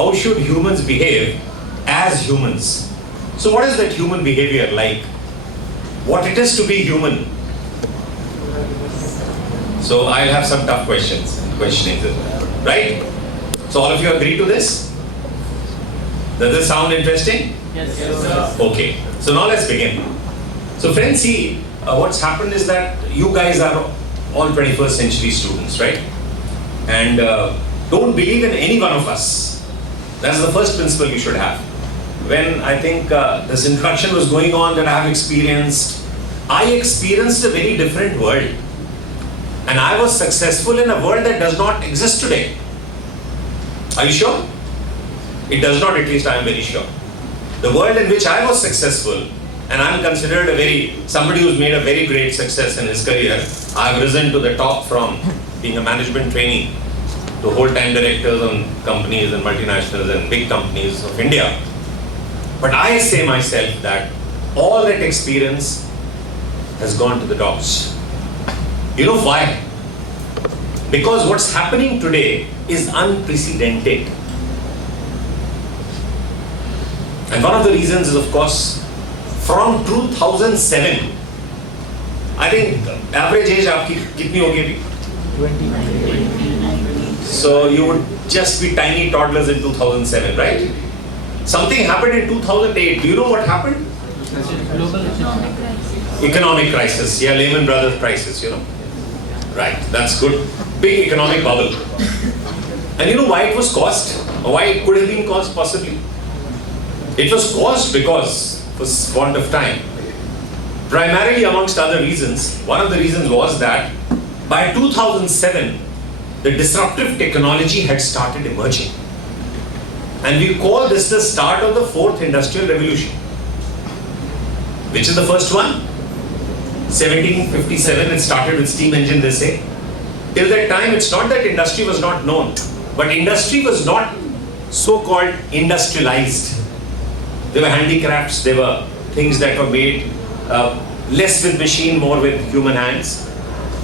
how should humans behave as humans? So what is that human behavior like? What it is to be human? So I'll have some tough questions and questionings as well, right? So all of you agree to this? Does this sound interesting? Yes, sir. Okay, so now let's begin. So friends, see, what's happened is that you guys are all 21st century students, right? And don't believe in any one of us. That's the first principle you should have. When I think this introduction was going on that I have experienced, I experienced a very different world. And I was successful in a world that does not exist today. Are you sure? It does not, at least I am very sure. The world in which I was successful, and I'm considered somebody who's made a very great success in his career. I've risen to the top from being a management trainee to whole-time directors on companies and multinationals and big companies of India. But I say myself that all that experience has gone to the dogs. You know why? Because what's happening today is unprecedented. And one of the reasons is, of course, from 2007, I think average age aapki kitni hogi abhi? 29. So you would just be tiny toddlers in 2007, right? Something happened in 2008. Do you know what happened? Global Economic crisis. Yeah, Lehman Brothers crisis, you know. Right, that's good. Big economic bubble. And you know why it was caused? Or why it could have been caused possibly? It was caused because, for want of time, primarily amongst other reasons, one of the reasons was that by 2007, the disruptive technology had started emerging. And we call this the start of the fourth industrial revolution. Which is the first one? 1757, it started with steam engine, they say. Till that time, it's not that industry was not known, but industry was not so-called industrialized. There were handicrafts, there were things that were made less with machine, more with human hands.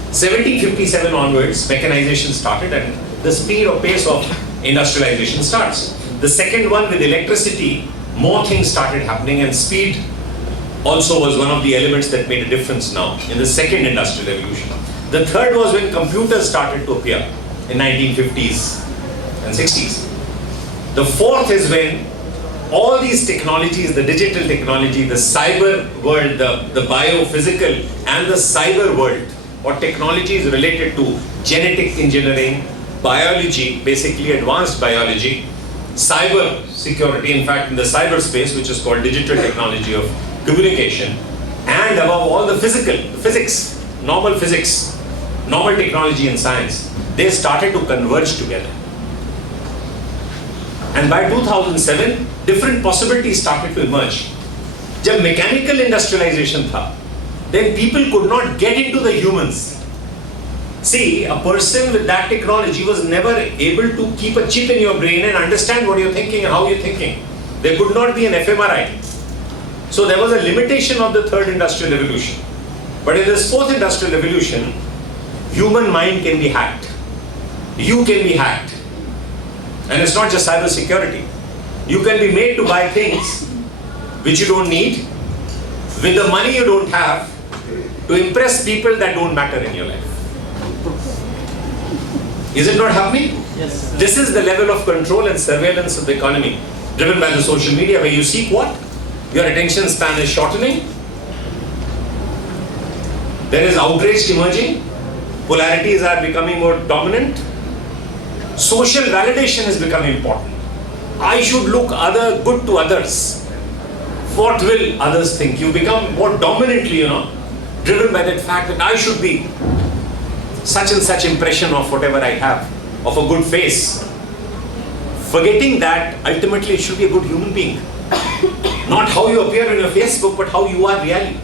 1757 onwards, mechanization started and the speed or pace of industrialization starts. The second one, with electricity, more things started happening, and speed also was one of the elements that made a difference now in the second industrial revolution. The third was when computers started to appear in 1950s and 60s. The fourth is when all these technologies, the digital technology, the cyber world, the biophysical and the cyber world, or technologies related to genetic engineering, biology, basically advanced biology, cyber security, in fact in the cyberspace, which is called digital technology of communication, and above all the physics, normal technology and science, they started to converge together. And by 2007, different possibilities started to emerge. Jab mechanical industrialization tha, then people could not get into the humans. See, a person with that technology was never able to keep a chip in your brain and understand what you're thinking and how you're thinking. There could not be an fMRI. So there was a limitation of the third industrial revolution. But in this fourth industrial revolution, human mind can be hacked. You can be hacked. And it's not just cyber security. You can be made to buy things which you don't need, with the money you don't have, to impress people that don't matter in your life. Is it not happening? Yes. This is the level of control and surveillance of the economy, driven by the social media, where you seek what? Your attention span is shortening. There is outrage emerging. Polarities are becoming more dominant. Social validation has become important. I should look good to others. What will others think? You become more dominantly, driven by that fact that I should be such and such impression of whatever I have, of a good face. Forgetting that ultimately it should be a good human being. Not how you appear on your Facebook, but how you are really.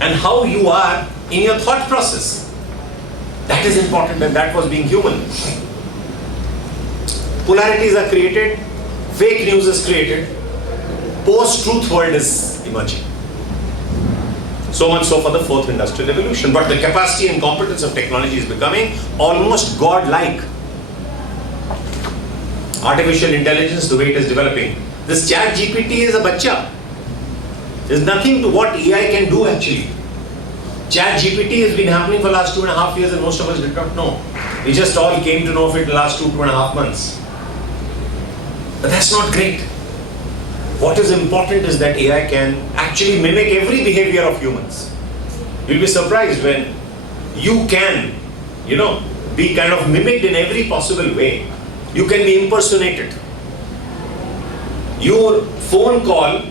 And how you are in your thought process. That is important, and that was being human. Polarities are created, fake news is created, post-truth world is emerging. So much so for the fourth industrial revolution. But the capacity and competence of technology is becoming almost God-like. Artificial intelligence, the way it is developing. This chat GPT is a bacha. There's nothing to what AI can do actually. Chat GPT has been happening for the last 2.5 years and most of us did not know. We just all came to know of it in the last 2.5 months. But that's not great. What is important is that AI can actually mimic every behavior of humans. You'll be surprised when you can, be kind of mimicked in every possible way. You can be impersonated. Your phone call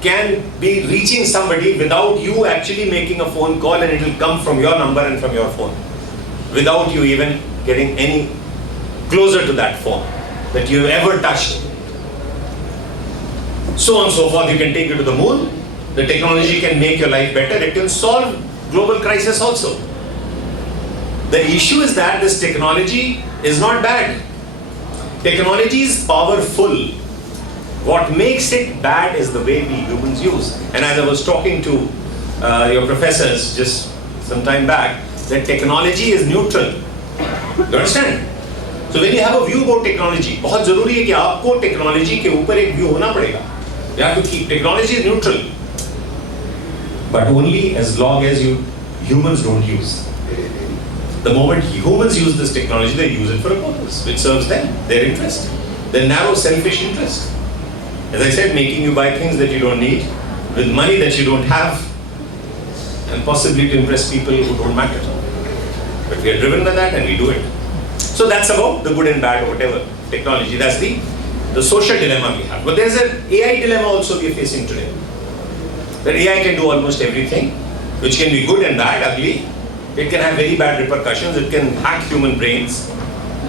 can be reaching somebody without you actually making a phone call, and it will come from your number and from your phone without you even getting any closer to that phone that you ever touched. So on and so forth. You can take you to the moon. The technology can make your life better. It can solve global crisis also. The issue is that this technology is not bad. Technology is powerful. What makes it bad is the way we humans use. And as I was talking to your professors just some time back, that technology is neutral. You understand? So when you have a view about technology, बहुत जरूरी है कि आपको technology के ऊपर एक view होना पड़ेगा. You have to keep technology is neutral, but only as long as humans don't use. The moment humans use this technology, they use it for a purpose which serves them, their interest, their narrow selfish interest. As I said, making you buy things that you don't need, with money that you don't have, and possibly to impress people who don't matter. But we are driven by that and we do it. So that's about the good and bad or whatever technology. That's the social dilemma we have. But there's an AI dilemma also we are facing today. That AI can do almost everything, which can be good and bad, ugly. It can have very bad repercussions. It can hack human brains.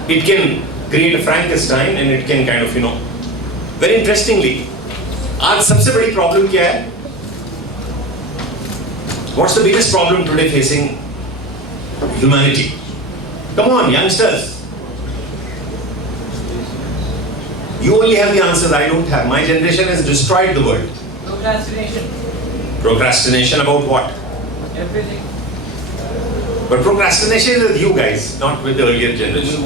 It can create a Frankenstein, and it can kind of, very interestingly, आज सबसे बड़ी problem क्या है? What's the biggest problem today facing humanity? Come on, youngsters. You only have the answers I don't have. My generation has destroyed the world. Procrastination. Procrastination about what? Everything. But procrastination is with you guys, not with the earlier generation.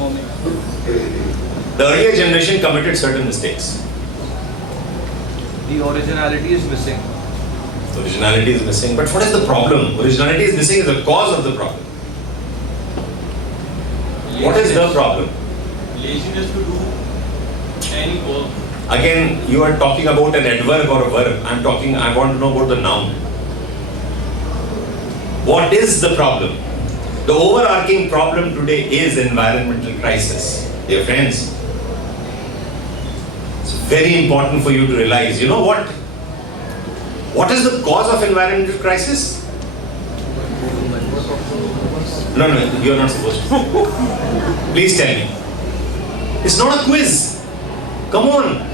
The earlier generation committed certain mistakes. The originality is missing. Originality is missing. But what is the problem? Originality is missing is the cause of the problem. What is the problem? Laziness to do any work. Again, you are talking about an adverb or a verb. I want to know about the noun. What is the problem? The overarching problem today is environmental crisis. Dear friends, it's very important for you to realize, you know what? What is the cause of environmental crisis? No, you are not supposed to. Please tell me. It's not a quiz. Come on.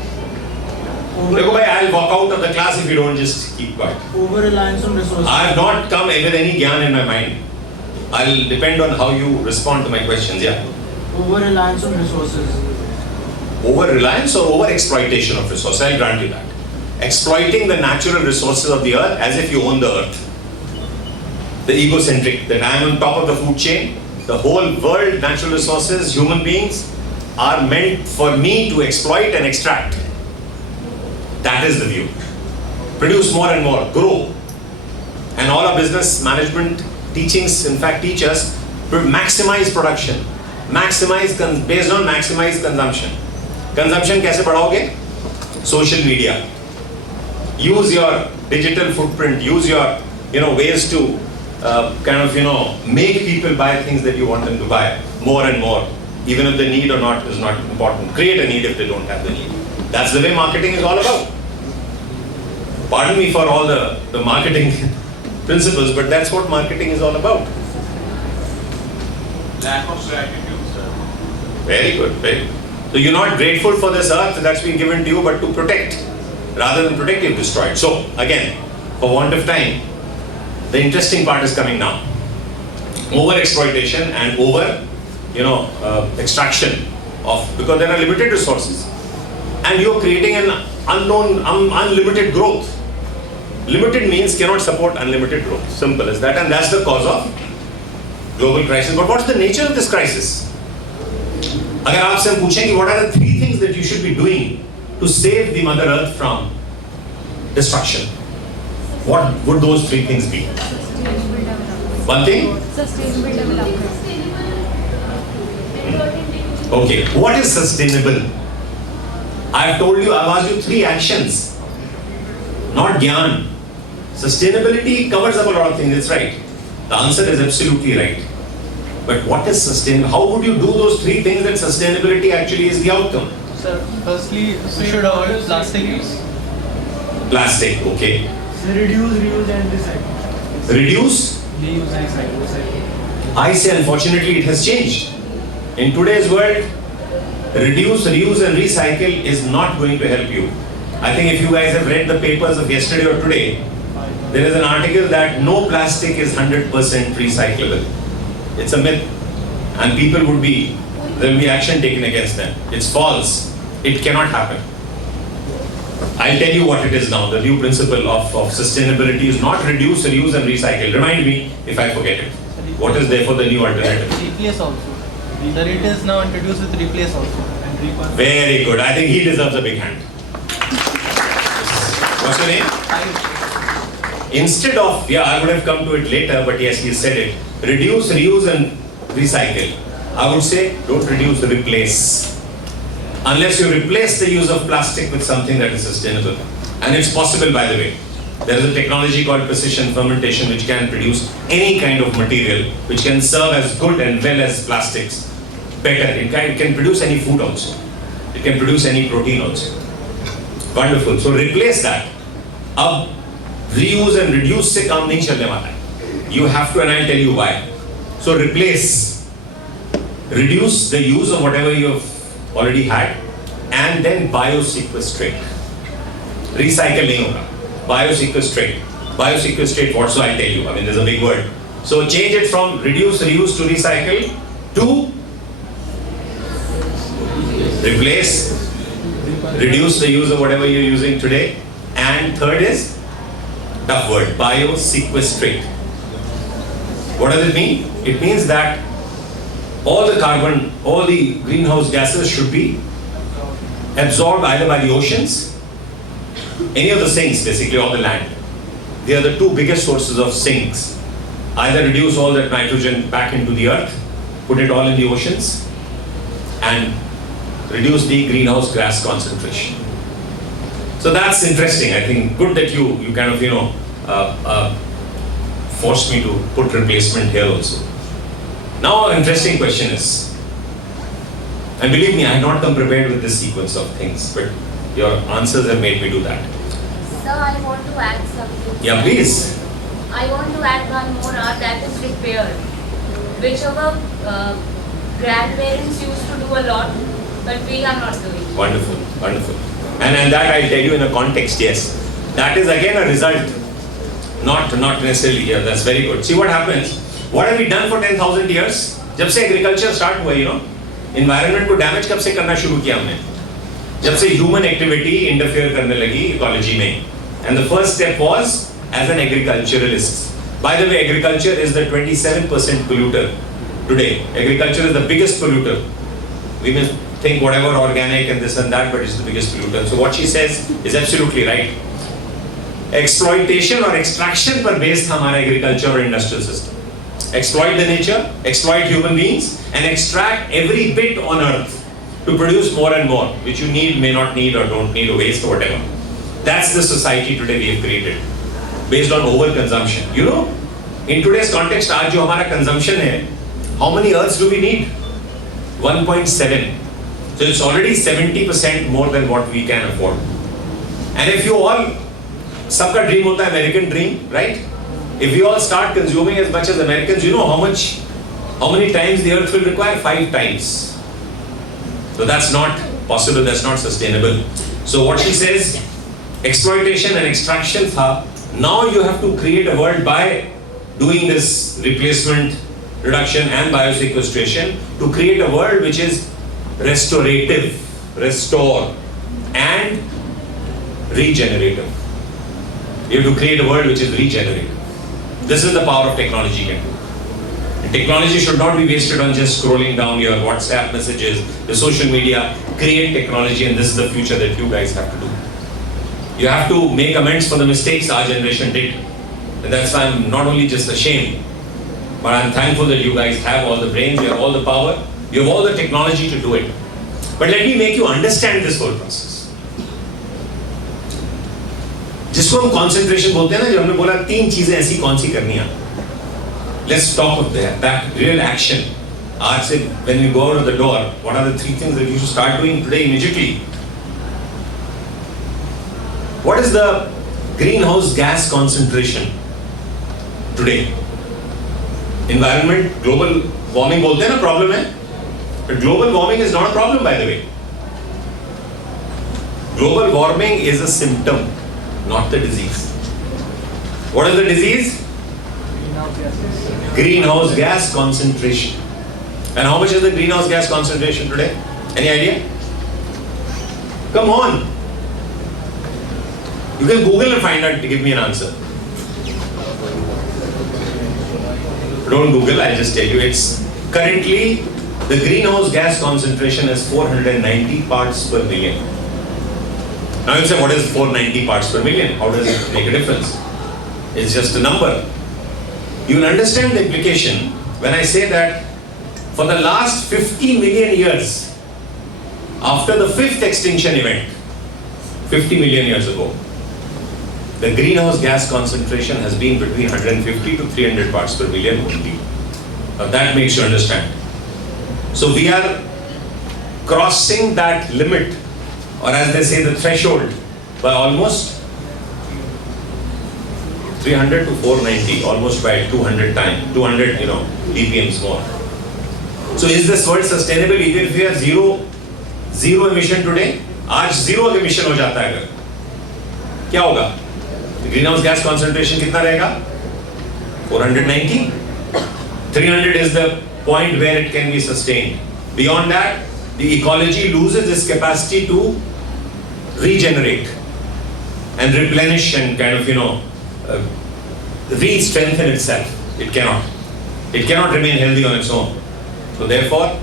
I'll walk out of the class if you don't just keep quiet. Over-reliance on resources. I have not come with any gyan in my mind. I'll depend on how you respond to my questions, yeah. Over-reliance on resources. Over-reliance or over-exploitation of resources, I'll grant you that. Exploiting the natural resources of the earth as if you own the earth. The egocentric, that I am on top of the food chain, the whole world, natural resources, human beings are meant for me to exploit and extract. That is the view. Produce more and more, grow. And all our business management teachings, in fact, teach us to maximize production. Based on maximize consumption. Consumption कैसे बढ़ाओगे? Social media. Use your digital footprint. Use your, ways to make people buy things that you want them to buy more and more. Even if the need or not is not important. Create a need if they don't have the need. That's the way marketing is all about. Pardon me for all the marketing principles, but that's what marketing is all about. Lack of gratitude, sir. Very good, very good. So you're not grateful for this earth that's been given to you, but to protect. Rather than protect, you've destroyed. So, again, for want of time, the interesting part is coming now. Over-exploitation and extraction because there are limited resources. And you're creating an unlimited growth. Limited means cannot support unlimited growth. Simple as that. And that's the cause of global crisis. But what's the nature of this crisis? अगर आपसे हम पूछें कि what are the three things things that you should be doing to save the Mother Earth from destruction? What would those 3 things be? One thing? Sustainable development. Okay, what is sustainable? I've told you, I've asked you 3 actions, not gyan. Sustainability covers up a lot of things, it's right. The answer is absolutely right. But what is sustainable? How would you do those 3 things that sustainability actually is the outcome? Sir, firstly, we should avoid plastic use. Plastic, okay. So reduce, reuse and recycle. Reduce? Reuse, recycle. I say unfortunately it has changed. In today's world, reduce, reuse and recycle is not going to help you. I think if you guys have read the papers of yesterday or today, there is an article that no plastic is 100% recyclable. It's a myth. And there will be action taken against them. It's false. It cannot happen. I'll tell you what it is now. The new principle of sustainability is not reduce, reuse and recycle. Remind me if I forget it. What is therefore the new alternative? Replace also. Sir, it is now introduced with replace also. And repurpose. Very good. I think he deserves a big hand. What's your name? Instead of, I would have come to it later, but yes, he said it. Reduce, reuse and recycle. I would say don't reduce, replace. Unless you replace the use of plastic with something that is sustainable. And it's possible, by the way. There is a technology called precision fermentation which can produce any kind of material which can serve as good and well as plastics. Better. It can produce any food also. It can produce any protein also. Wonderful. So replace that. Ab reuse and reduce se kaam nahi chalne wala hai. You have to, and I'll tell you why. So replace. Reduce the use of whatever you have already had and then biosequestrate. Recycle nahi hoga. Biosequestrate. Biosequestrate what? So I'll tell you. I mean, there's a big word. So change it from reduce, reuse to recycle to replace, reduce the use of whatever you're using today. And third is, tough word, biosequestrate. What does it mean? It means that all the carbon, all the greenhouse gases should be absorbed either by the oceans, any of the sinks, basically, or the land. They are the 2 biggest sources of sinks. Either reduce all that nitrogen back into the earth, put it all in the oceans, and reduce the greenhouse gas concentration. So that's interesting. I think good that you kind of, forced me to put replacement here also. Now, an interesting question is, and believe me, I had not come prepared with this sequence of things, but your answers have made me do that. Sir, I want to add something. Yeah, please. I want to add one more art, that is repair, which our grandparents used to do a lot, but we are not doing. Wonderful, wonderful. And that I'll tell you in a context, yes. That is again a result, not necessarily here, that's very good. See what happens, what have we done for 10,000 years? जब से agriculture start हुआ, environment को damage कब से करना शुरू किया हमने? जब से human activity interfere करने लगी ecology में. And the first step was as an agriculturalist. By the way, agriculture is the 27% polluter today. Agriculture is the biggest polluter. We may think whatever organic and this and that, but it's the biggest polluter. So what she says is absolutely right. Exploitation or extraction per based हमारा agriculture or industrial system. Exploit the nature, exploit human beings, and extract every bit on earth to produce more and more, which you need, may not need, or don't need, or waste, or whatever. That's the society today we have created, based on overconsumption. You know, in today's context, आज जो हमारा consumption है, how many earths do we need? 1.7. So it's already 70% more than what we can afford. And if you all, सबका dream होता है American dream, right? If we all start consuming as much as Americans, you know how many times the earth will require? 5 times. So that's not possible, that's not sustainable. So what she says, exploitation and extraction tha, now you have to create a world by doing this replacement, reduction and biosequestration to create a world which is restorative, restore and regenerative. You have to create a world which is regenerative. This is the power of technology can do. Technology should not be wasted on just scrolling down your WhatsApp messages, the social media. Create technology, and this is the future that you guys have to do. You have to make amends for the mistakes our generation did. And that's why I'm not only just ashamed, but I'm thankful that you guys have all the brains, you have all the power, you have all the technology to do it. But let me make you understand this whole process. जिसको हम concentration बोलते हैं ना, जो हमने बोला 3 चीजें ऐसी कौन सी करनी है. Let's talk of that real action. आज से when we go out of the door, what are the 3 things that you should start doing today immediately? What is the greenhouse gas concentration today? Environment, global warming बोलते हैं ना problem है, but global warming is not a problem, by the way. Global warming is a symptom, not the disease. What is the disease? Greenhouse gas concentration. And how much is the greenhouse gas concentration today? Any idea? Come on. You can Google and find out to give me an answer. Don't Google, I'll just tell you. It's currently the greenhouse gas concentration is 490 parts per million. Now you say, what is 490 parts per million? How does it make a difference? It's just a number. You will understand the implication when I say that for the last 50 million years, after the 5th extinction event, 50 million years ago, the greenhouse gas concentration has been between 150 to 300 parts per million only. Now that makes you understand. So we are crossing that limit, or as they say, the threshold, by almost 300 to 490, almost by 200 times, 200 ppms more. So is this world sustainable even if we have zero emission today? आज zero emission हो जाता है अगर, क्या होगा? Greenhouse gas concentration कितना रहेगा? 490. 300 is the point where it can be sustained. Beyond that, the ecology loses its capacity to regenerate and replenish and kind of re-strengthen itself. It cannot. It cannot remain healthy on its own. So therefore,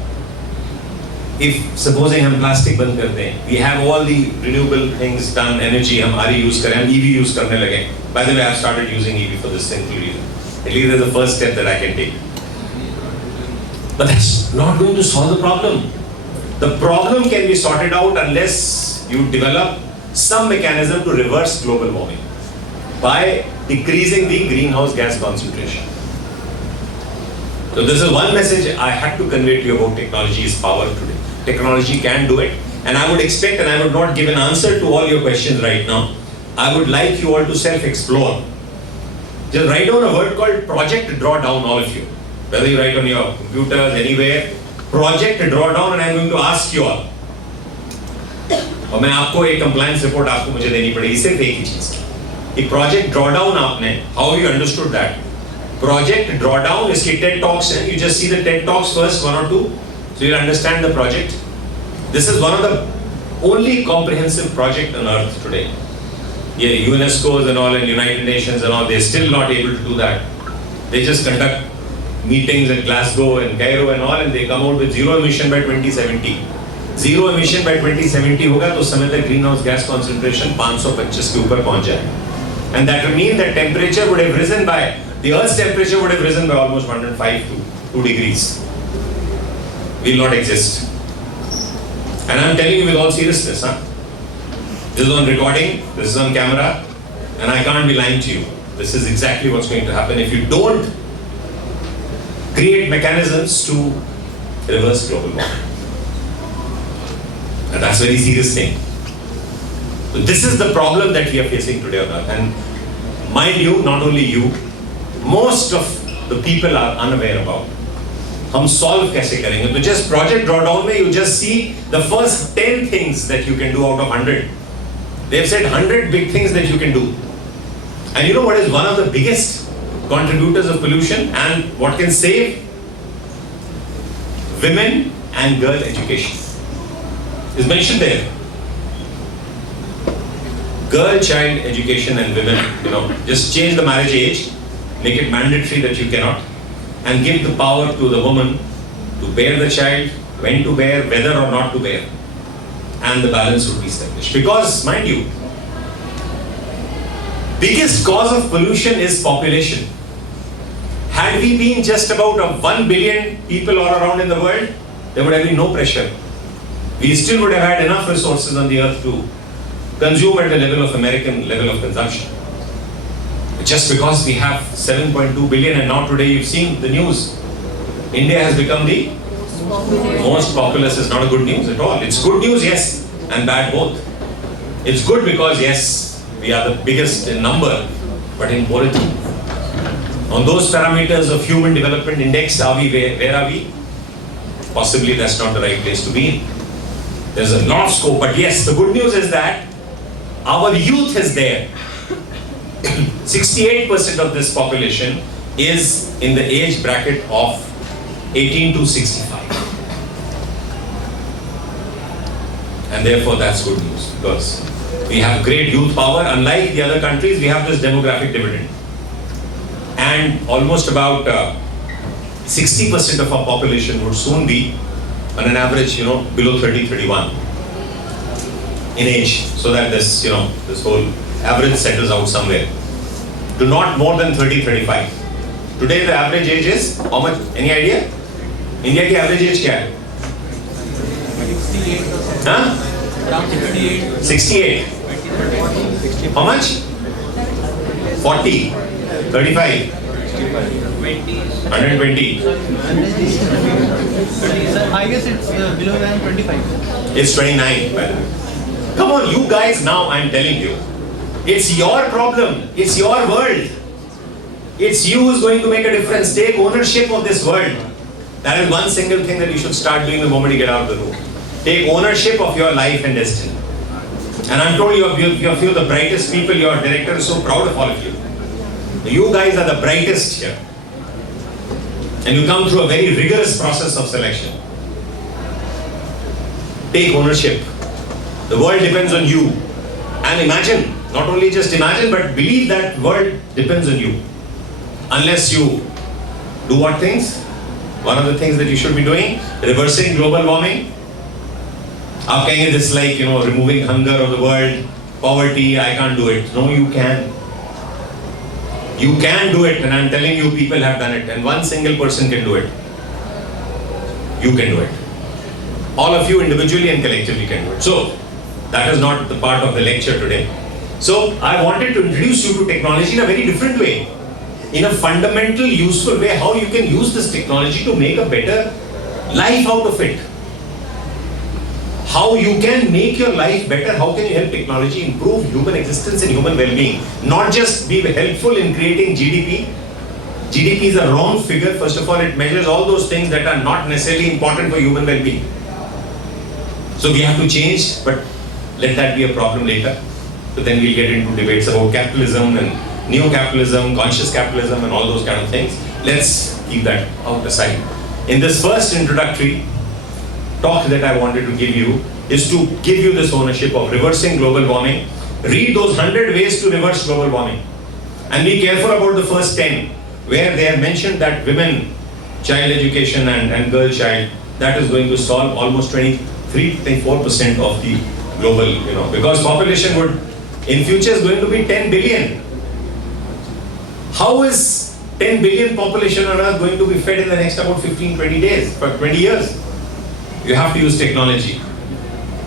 if supposing हम plastic बंद कर दें, we have all the renewable things done, energy हम RE use करें, हम EV use करने लगे. By the way, I have started using EV for this simple reason. At least that's the first step that I can take. But that's not going to solve the problem. The problem can be sorted out unless you develop some mechanism to reverse global warming by decreasing the greenhouse gas concentration. So this is one message I had to convey to you about technology is power today. Technology can do it, and I would expect, and I would not give an answer to all your questions right now. I would like you all to self-explore. Just write down a word called project drawdown, all of you. Whether you write on your computers, anywhere, project drawdown, and I'm going to ask you all. और मैं आपको एक compliance report आपको मुझे देनी पड़ेगी सिर्फ एक ही चीज की. project drawdown आपने, how you understood that? Project drawdown, इसकी TED talks हैं. You just see the TED talks first, 1 or 2, so you'll understand the project. This is one of the only comprehensive project on earth today. Yeah, UNESCO's and all and United Nations and all, they're still not able to do that. They just conduct meetings at Glasgow and Cairo and all, and they come out with zero emission by 2070. Zero emission by 2070 होगा तो समय तक greenhouse gas concentration 525 के ऊपर पहुंच जाएगा. And that will mean that temperature would have risen by, the Earth's temperature would have risen by almost 105 to 2 degrees. Will not exist. And I'm telling you with all seriousness, this is on recording, this is on camera, and I can't be lying to you. This is exactly what's going to happen if you don't create mechanisms to reverse global warming. And that's a very serious thing. So this is the problem that we are facing today on Earth. And mind you, not only you, most of the people are unaware about. हम solve कैसे करेंगे? तो just project drawdown में you just see the first 10 things that you can do out of 100. They've said 100 big things that you can do. And you know what is one of the biggest contributors of pollution and what can save? Women and girl education is mentioned there. Girl child education and women, just change the marriage age, make it mandatory that you cannot. and give the power to the woman to bear the child, when to bear, whether or not to bear, and the balance would be established. Because, mind you, biggest cause of pollution is population. Had we been just about 1 billion people all around in the world, there would have been no pressure. We still would have had enough resources on the earth to consume at the level of American level of consumption. Just because we have 7.2 billion, and now today you've seen the news, India has become the most populous is not a good news at all. It's good news, yes, and bad both. It's good because, yes, we are the biggest in number, but in quality. On those parameters of human development index, are we where are we? Possibly that's not the right place to be in. There's a lot of scope, but yes, the good news is that our youth is there. 68% of this population is in the age bracket of 18 to 65. And therefore that's good news, because we have great youth power. Unlike the other countries, we have this demographic dividend. And almost about 60% of our population would soon be on an average, below 30, 31 in age, so that this, this whole average settles out somewhere to not more than 30, 35. Today the average age is how much? Any idea? India की average age क्या है? 68. Huh? Around 68. 68. How much? 40, 35, 120. I guess it's below than 25. It's 29, by the way. Come on, you guys, now I'm telling you. It's your problem. It's your world. It's you who's going to make a difference. Take ownership of this world. That is one single thing that you should start doing the moment you get out of the room. Take ownership of your life and destiny. And I'm told you are a few of the brightest people. Your director is so proud of all of you. You guys are the brightest here. And you come through a very rigorous process of selection. Take ownership. The world depends on you. And imagine, not only just imagine, but believe that world depends on you. Unless you do what things? One of the things that you should be doing, reversing global warming. आप कहेंगे this like, removing hunger of the world, poverty, I can't do it. No, you can. You can do it, and I'm telling you, people have done it, and one single person can do it. You can do it. All of you individually and collectively can do it. So, that is not the part of the lecture today. So, I wanted to introduce you to technology in a very different way. In a fundamental, useful way, how you can use this technology to make a better life out of it. How you can make your life better, how can you help technology improve human existence and human well-being? Not just be helpful in creating GDP. GDP is a wrong figure. First of all, it measures all those things that are not necessarily important for human well-being. So we have to change, but let that be a problem later. So then we'll get into debates about capitalism and neo-capitalism, conscious capitalism and all those kind of things. Let's keep that out aside. In this first introductory talk that I wanted to give you is to give you this ownership of reversing global warming. Read those 100 ways to reverse global warming. And be careful about the first 10, where they have mentioned that women, child education and girl child, that is going to solve almost 23-24% of the global, because population would, in future is going to be 10 billion. How is 10 billion population on earth going to be fed in the next about 15-20 days, for 20 years? You have to use technology.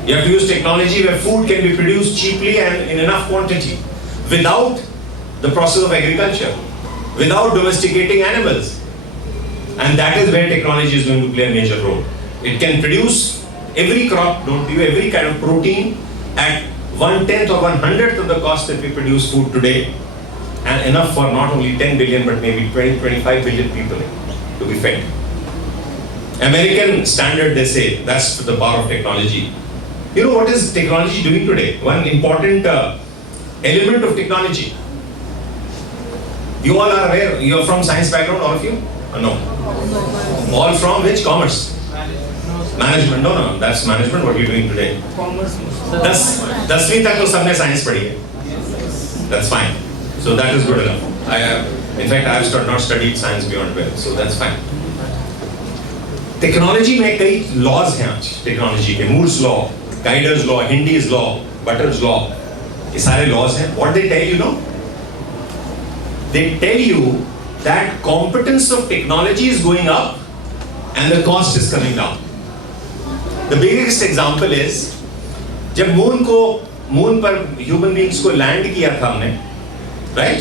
You have to use technology where food can be produced cheaply and in enough quantity, without the process of agriculture, without domesticating animals. And that is where technology is going to play a major role. It can produce every crop, every kind of protein at 1/10 or 1/100th of the cost that we produce food today, and enough for not only 10 billion but maybe 20-25 billion people to be fed. American standard, they say, that's the power of technology. You know what is technology doing today? One important element of technology. You all are aware, you are from science background, all of you? Or no? All from which? Commerce? Management. No, that's management. What are you doing today? Commerce. 10वीं तक तो सबने science पढ़ी है. That's fine. So that is good enough. In fact, I have not studied science beyond 12, so that's fine. Technology में कई laws हैं आज टेक्नोलॉजी के, मूर्स लॉ, गाइडर्स लॉ, हिंडीज लॉ, बटर्स लॉ, ये सारे लॉज हैं. What they tell you know, they tell you that competence of technology is going up and the cost is coming down. The biggest example is जब moon पर human beings को land किया था हमने, right,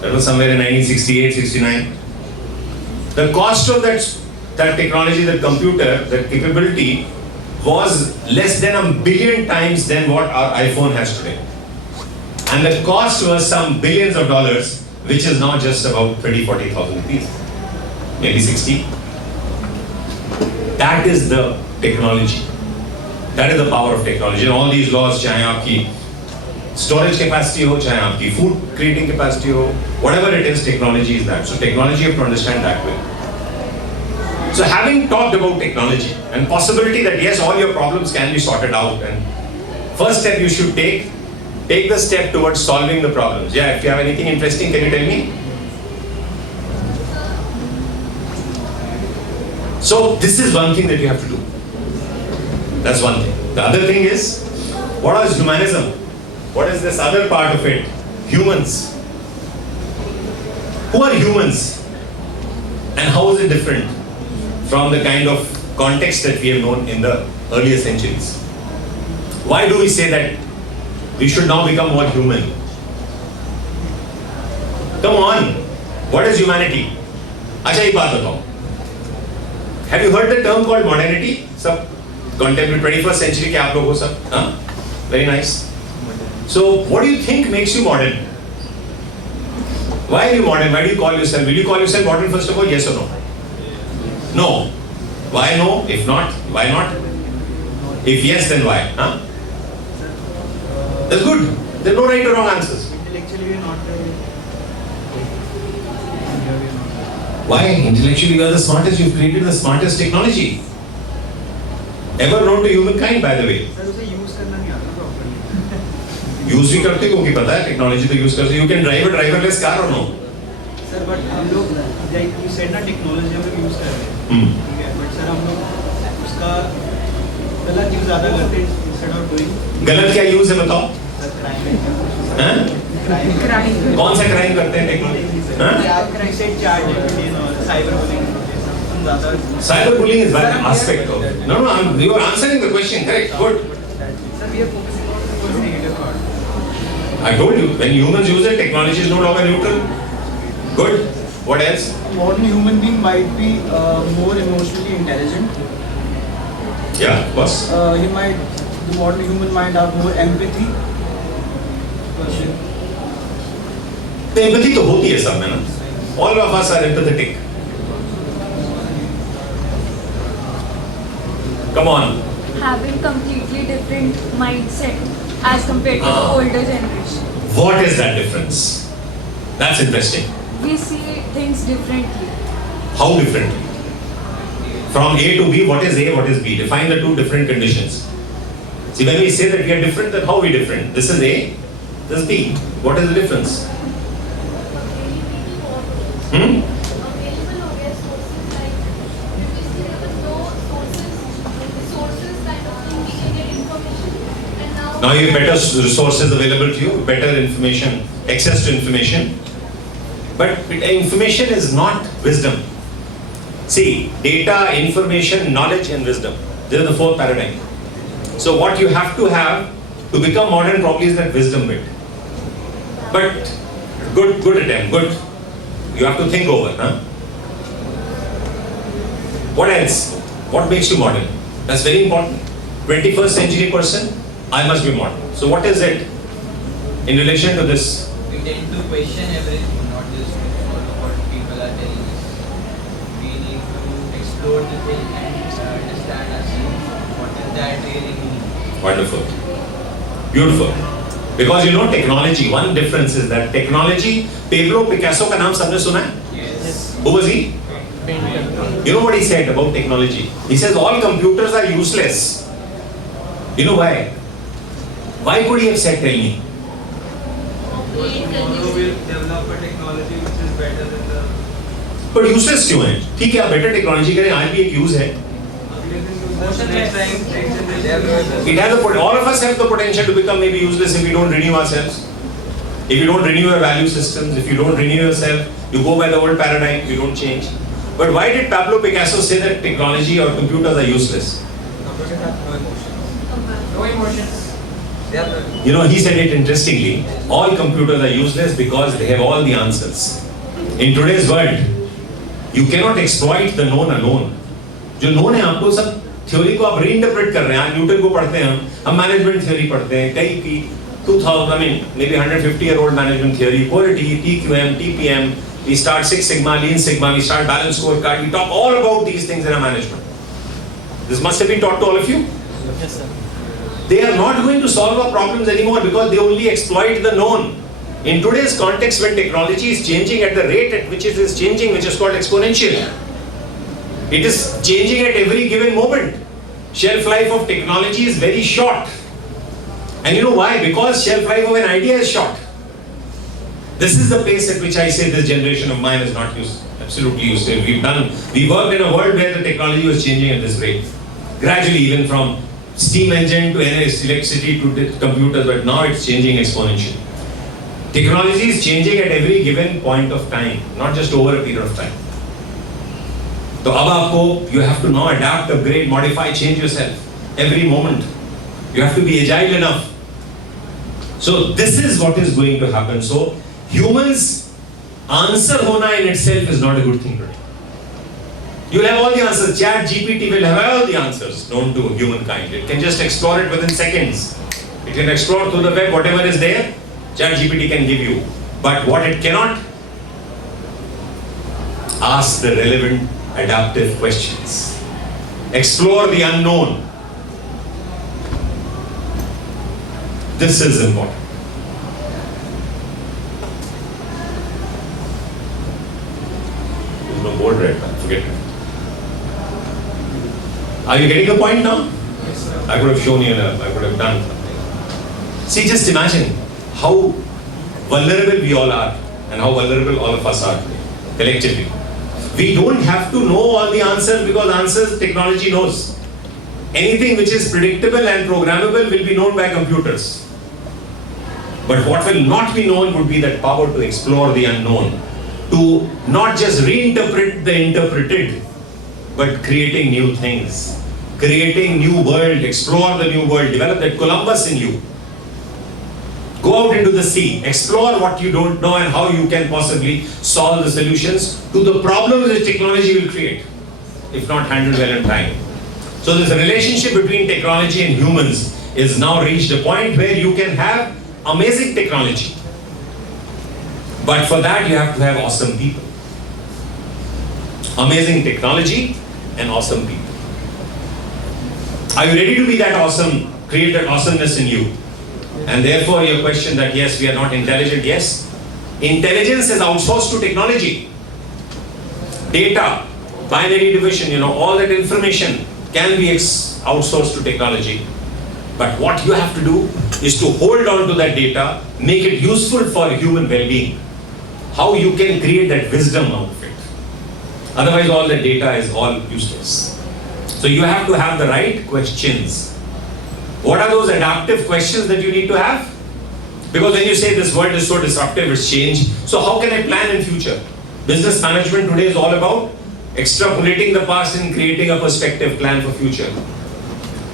that was somewhere in 1968-69. The cost of that technology, that computer, that capability was less than 1 billion times than what our iPhone has today. And the cost was some billions of dollars, which is now just about 30,000-40,000 rupees, maybe 60. That is the technology. That is the power of technology. And all these laws, चाहे आपकी storage capacity हो, चाहे आपकी food creating capacity हो, whatever it is, technology is that. So technology you have to understand that way. So having talked about technology and possibility that yes, all your problems can be sorted out, and first step you should take the step towards solving the problems. Yeah, if you have anything interesting, can you tell me? So this is one thing that you have to do. That's one thing. The other thing is, what is humanism? What is this other part of it? Humans. Who are humans? And how is it different from the kind of context that we have known in the earlier centuries? Why do we say that we should now become more human? Come on, what is humanity? अच्छा एक बात बताओ, have you heard the term called modernity? सब contemporary 21st century के आप लोग हो सब, हाँ? Very nice. So what do you think makes you modern? Why are you modern? Why do you call yourself? Will you call yourself modern first of all? Yes or no? No. Why no? If not, why not? If yes, then why? Huh? That's good. There are no right or wrong answers. Intellectually, we are not very. Why? Intellectually, you are the smartest. You've created the smartest technology ever known to humankind, by the way. Sir, उसे use करना नहीं आता properly. Use भी करते हो क्योंकि पता है टेक्नोलॉजी तो यूज करते. You can drive a driverless car or no? Sir, but हम लोग like you said ना technology हम लोग use कर रहे हैं. ठीक है, but sir हम लोग उसका गलत use ज़्यादा करते हैं instead of doing. गलत क्या यूज है बताओ? Sir, crime. हैं? Crime. कौन सा क्राइम करते हैं टेक्नोलॉजी? Crime से chat and cyberbullying. हम ज़्यादा. Cyberbullying is one aspect of it. No, you are answering the question. Correct. Good. Sir, we are focusing on the first negative part. I told you, when humans use it, technology is no longer neutral. Good. What else? Modern human being might be more emotionally intelligent. Yeah, of course. The modern human might have more empathy. तो empathy तो होती है सब में ना. All of us are empathetic. Come on. Having completely different mindset as compared to the older generation. What is that difference? That's interesting. We see things differently. How differently? From A to B, what is A, what is B? Define the two different conditions. See, when we say that we are different, then how are we different? This is A, this is B. What is the difference? Hmm? Now you have better resources available to you, better information, access to information. But information is not wisdom. See, data, information, knowledge and wisdom. This is the fourth paradigm. So what you have to become modern probably is that wisdom bit. But good attempt, good. You have to think over, huh? What else? What makes you modern? That's very important. 21st century person, I must be modern. So what is it in relation to this? We tend to question everything, not just follow what people are telling us. We need to explore the thing and understand ourselves. What is that really mean? Wonderful. Beautiful. Because you know technology, one difference is that technology, Pablo Picasso का नाम सबने सुना है? Yes. Who was he? You know what he said about technology? He says all computers are useless. You know why? Why could he have said, tell me? tomorrow we'll develop a technology which is better than the. But useless क्यों है? ठीक है, आप better technology करें, आज भी एक use है. Next time, next generation. It has all of us have the potential to become maybe useless if we don't renew ourselves. If you don't renew your value systems, if you don't renew yourself, you go by the old paradigm, you don't change. But why did Pablo Picasso say that technology or computers are useless? Computers have no emotions. No emotions. They are no. You know, he said it interestingly. All computers are useless because they have all the answers. In today's world, you cannot exploit the known alone. जो known है आपको सब theory को आप reinterpret कर रहे हैं. Newton को पढ़ते हैं हम मैनेजमेंट थ्योरी पढ़ते हैं. कई की 2000, maybe 150-year-old management theory, quality, TQM, TPM. We start Six Sigma, Lean Sigma. We start Balanced Scorecard. We talk all about these things in our management. This must have been taught to all of you. Yes, sir. They are not going to solve our problems anymore because they only exploit the known. In today's context, when technology is changing at the rate at which it is changing, which is called exponential, it is changing at every given moment. Shelf life of technology is very short. And you know why? Because shelf life of an idea is short. This is the pace at which I say this generation of mine is not used, absolutely used. We worked in a world where the technology was changing at this rate. Gradually, even from steam engine to electricity to computers, but now it's changing exponentially. Technology is changing at every given point of time, not just over a period of time. So अब आपको, you have to now adapt, upgrade, modify, change yourself every moment. You have to be agile enough. So this is what is going to happen. So humans, answer hona in itself is not a good thing today. You'll have all the answers. Chat GPT will have all the answers known to humankind. It can just explore it within seconds. It can explore through the web, whatever is there, Chat GPT can give you. But what it cannot, ask the relevant adaptive questions. Explore the unknown. This is important. There's no board right now, forget it. Are you getting the point now? Yes, sir. I could have shown you, I could have done something. See, just imagine how vulnerable we all are and how vulnerable all of us are collectively. We don't have to know all the answers because answers technology knows. Anything which is predictable and programmable will be known by computers. But what will not be known would be that power to explore the unknown, to not just reinterpret the interpreted, but creating new things, creating new world, explore the new world, develop that Columbus in you. Go out into the sea, explore what you don't know and how you can possibly solve the solutions to the problems that technology will create, if not handled well in time. So this relationship between technology and humans is now reached a point where you can have amazing technology. But for that you have to have awesome people. Amazing technology and awesome people. Are you ready to be that awesome, create that awesomeness in you? And therefore your question that yes, we are not intelligent, yes. Intelligence is outsourced to technology. Data, binary division, all that information can be outsourced to technology. But what you have to do is to hold on to that data, make it useful for human well-being. How you can create that wisdom out of it. Otherwise all the data is all useless. So you have to have the right questions. What are those adaptive questions that you need to have? Because when you say this world is so disruptive, it's changed. So how can I plan in future? Business management today is all about extrapolating the past and creating a perspective plan for future.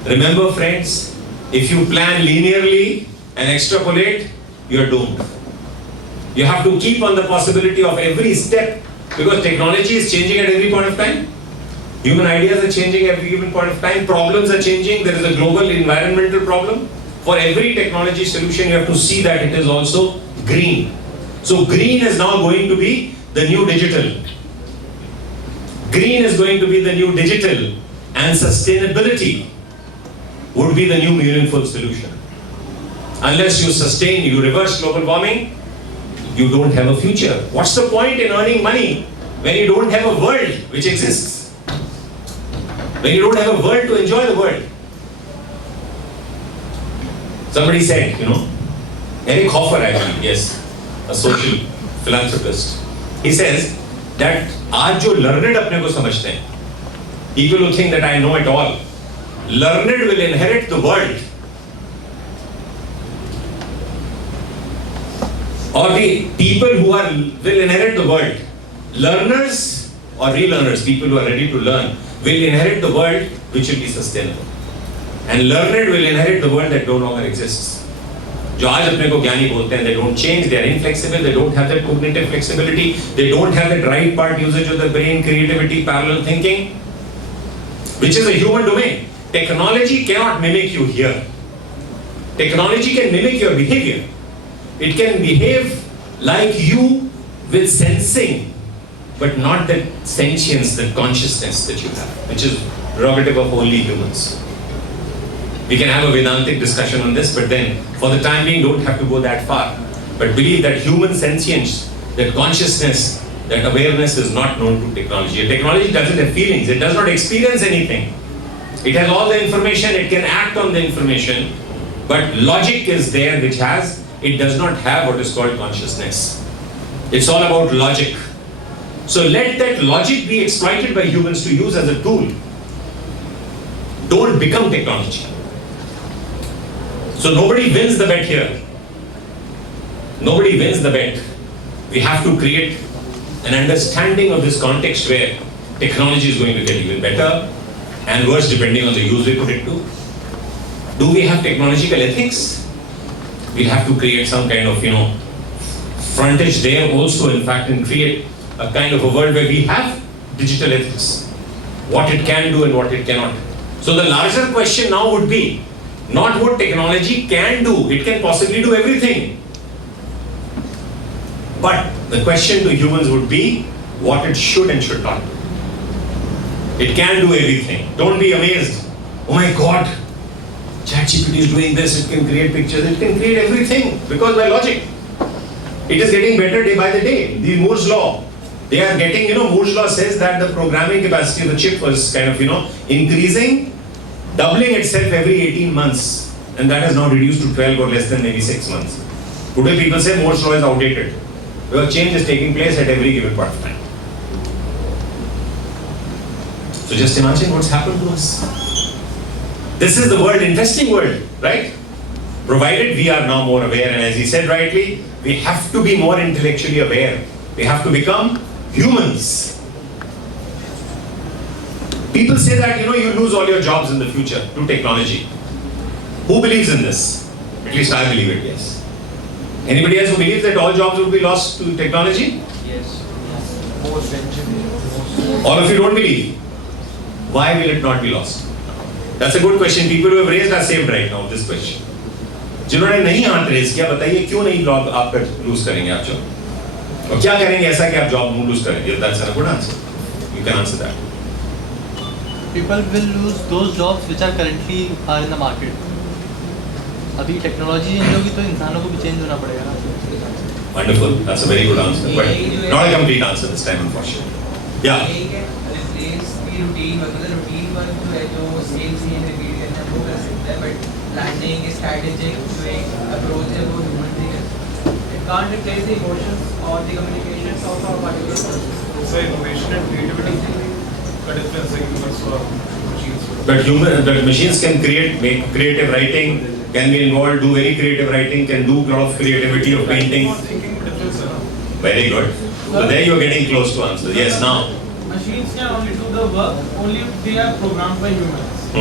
Remember friends, if you plan linearly and extrapolate, you're doomed. You have to keep on the possibility of every step because technology is changing at every point of time. Human ideas are changing at every given point of time. Problems are changing. There is a global environmental problem. For every technology solution, you have to see that it is also green. So green is now going to be the new digital. Green is going to be the new digital. And sustainability would be the new meaningful solution. Unless you sustain, you reverse global warming, you don't have a future. What's the point in earning money when you don't have a world which exists? When you don't have a world to enjoy the world. Somebody said, Eric Hoffer, I believe, yes. a social philanthropist. He says that आज जो learned अपने को समझते हैं, people who think that I know it all, learned will inherit the world. Or the people who will inherit the world. Learners or relearners, people who are ready to learn, will inherit the world which will be sustainable. And learned will inherit the world that no longer exists. जो आज अपने को ज्ञानी बोलते हैं, they don't change, they are inflexible, they don't have that cognitive flexibility, they don't have that right part usage of the brain, creativity, parallel thinking, which is a human domain. Technology cannot mimic you here. Technology can mimic your behavior. It can behave like you with sensing, but not that sentience, that consciousness that you have, which is prerogative of only humans. We can have a Vedantic discussion on this, but then for the time being don't have to go that far. But believe that human sentience, that consciousness, that awareness is not known to technology. Technology doesn't have feelings, it does not experience anything. It has all the information, it can act on the information, but logic is there which it does not have what is called consciousness. It's all about logic. So let that logic be exploited by humans to use as a tool. Don't become technology. So nobody wins the bet here. Nobody wins the bet. We have to create an understanding of this context where technology is going to get even better and worse depending on the use we put it to. Do we have technological ethics? We'll have to create some kind of, frontage there also, in fact, and create a kind of a world where we have digital ethics. What it can do and what it cannot. So the larger question now would be, not what technology can do, it can possibly do everything. But the question to humans would be, what it should and should not do. It can do everything. Don't be amazed. Oh my God, ChatGPT is doing this, it can create pictures, it can create everything, because by logic. It is getting better day by the day. The Moore's law, they are getting, Moore's law says that the programming capacity of the chip was kind of, increasing, doubling itself every 18 months. And that has now reduced to 12 or less than maybe 6 months. Today people say Moore's law is outdated. Because change is taking place at every given point of time. So just imagine what's happened to us. This is the world, interesting world, right? Provided we are now more aware, and as he said rightly, we have to be more intellectually aware. We have to become humans. People say that, you lose all your jobs in the future to technology. Who believes in this? At least I believe it, yes. Anybody else who believes that all jobs will be lost to technology? Yes. Most engineers. All of you don't believe. Why will it not be lost? That's a good question. People who have raised are saved right now, this question. जिन्होंने नहीं हाथ raise किया, बताइए क्यों नहीं job आप loose करेंगे आप जॉब? और क्या करेंगे ऐसा कि आप जॉब लूज करेंगे? That's a good answer. You can answer that. People will lose those jobs which are currently are in the market. अभी टेक्नोलॉजी चेंज होगी तो इंसानों को भी चेंज होना पड़ेगा ना. Wonderful. That's a very good answer, but not a complete answer this time, unfortunately. Yeah. Replace the routine, मतलब routine work जो है जो same same repeat करना वो कर सकता है, but planning, strategic जो एक approach है वो human नहीं कर सकता. It can't replace the emotions or the communications of a particular person. So innovation and creativity, but difference like humans or machines. But machines can make creative writing, can be involved, do very creative writing, can do a lot of creativity of painting. Very good. So there you are getting close to answer. Yes, now. Machines can only do the work only if they are programmed by humans.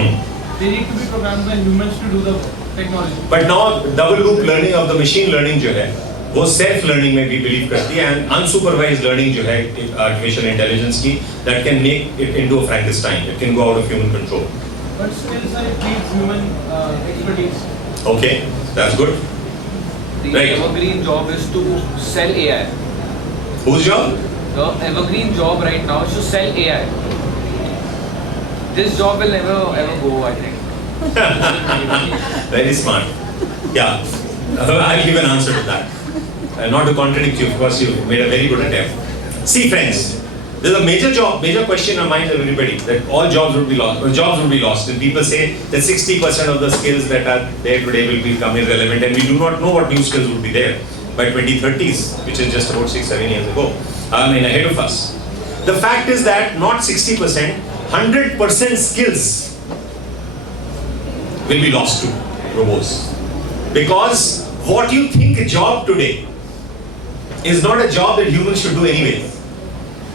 They need to be programmed by humans to do the technology. But now double loop learning of the machine learning जो है, वो self learning में भी believe करती है, and unsupervised learning जो है artificial intelligence की, that can make it into a Frankenstein. It can go out of human control. But still, sir, it needs human expertise. Okay, that's good. The Right. evergreen job is to sell AI. Whose job? The evergreen job right now is to sell AI. This job will never ever go, I think. Very smart. Yeah, I'll give an answer to that. Not to contradict you, of course, you made a very good attempt. See, friends, there's a major question in mind of everybody, that all jobs would be lost. Jobs would be lost, and people say that 60% of the skills that are there today will become irrelevant, and we do not know what new skills would be there. by 2030s, which is just about 6-7 years ago, ahead of us. The fact is that not 60%, 100% skills will be lost to robots. Because what you think a job today is not a job that humans should do anyway.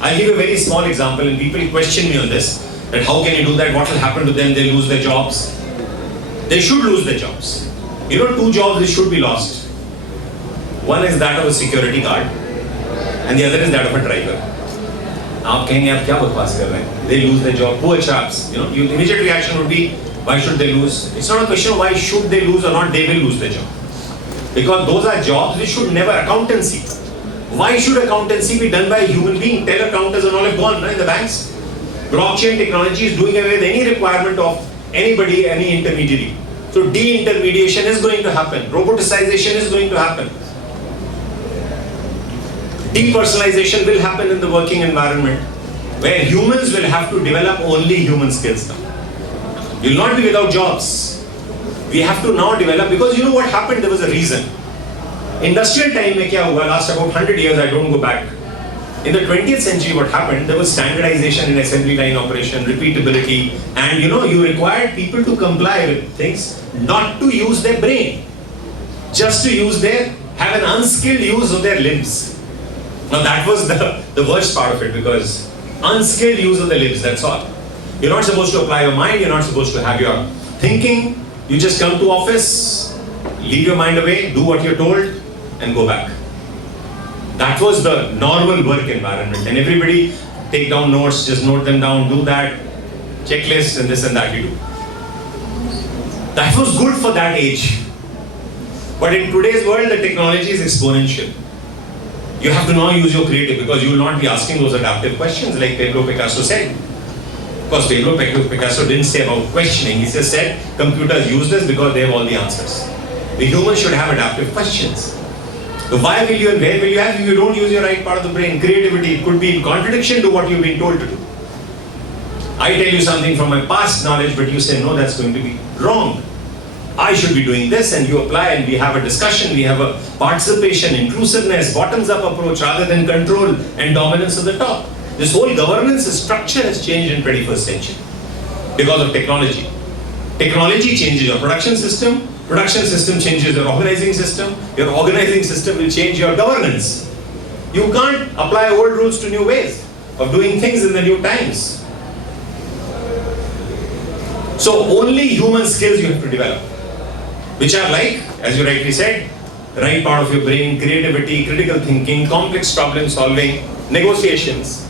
I'll give a very small example, and people question me on this, that how can you do that, what will happen to them, they lose their jobs. They should lose their jobs. You know, 2 jobs which should be lost. One is that of a security guard, and the other is that of a driver. आप कहेंगे आप क्या बकवास कर रहे हैं? They lose their job. Poor chaps. You know, your immediate reaction would be, why should they lose? It's not a question of why should they lose or not. They will lose their job, because those are jobs which should never. Accountancy. Why should accountancy be done by a human being? Teller counters and all have gone in the banks. Blockchain technology is doing away with any requirement of anybody, any intermediary. So de-intermediation is going to happen. Roboticization is going to happen. Depersonalization will happen in the working environment, where humans will have to develop only human skills now. You will not be without jobs. We have to now develop, because you know what happened? There was a reason. Industrial time mein kya hua? Last about 100 years, I don't go back. In the 20th century, what happened? There was standardization in assembly line operation, repeatability, and you required people to comply with things, not to use their brain, just to have an unskilled use of their limbs. Now that was the worst part of it, because unskilled use of the limbs, that's all. You're not supposed to apply your mind, you're not supposed to have your thinking. You just come to office, leave your mind away, do what you're told, and go back. That was the normal work environment, and everybody take down notes, just note them down, do that, checklist, and this and that you do. That was good for that age. But in today's world, the technology is exponential. You have to now use your creative, because you will not be asking those adaptive questions like Pablo Picasso said. Because Pablo Picasso didn't say about questioning, he just said computers use this because they have all the answers. The humans should have adaptive questions. So why will you and where will you have if you don't use your right part of the brain? Creativity could be in contradiction to what you've been told to do. I tell you something from my past knowledge, but you say, no, that's going to be wrong. I should be doing this, and you apply, and we have a discussion, we have a participation, inclusiveness, bottoms-up approach rather than control and dominance of the top. This whole governance structure has changed in 21st century because of technology. Technology changes your production system changes your organizing system will change your governance. You can't apply old rules to new ways of doing things in the new times. So only human skills you have to develop, which are like, as you rightly said, right part of your brain, creativity, critical thinking, complex problem solving, negotiations.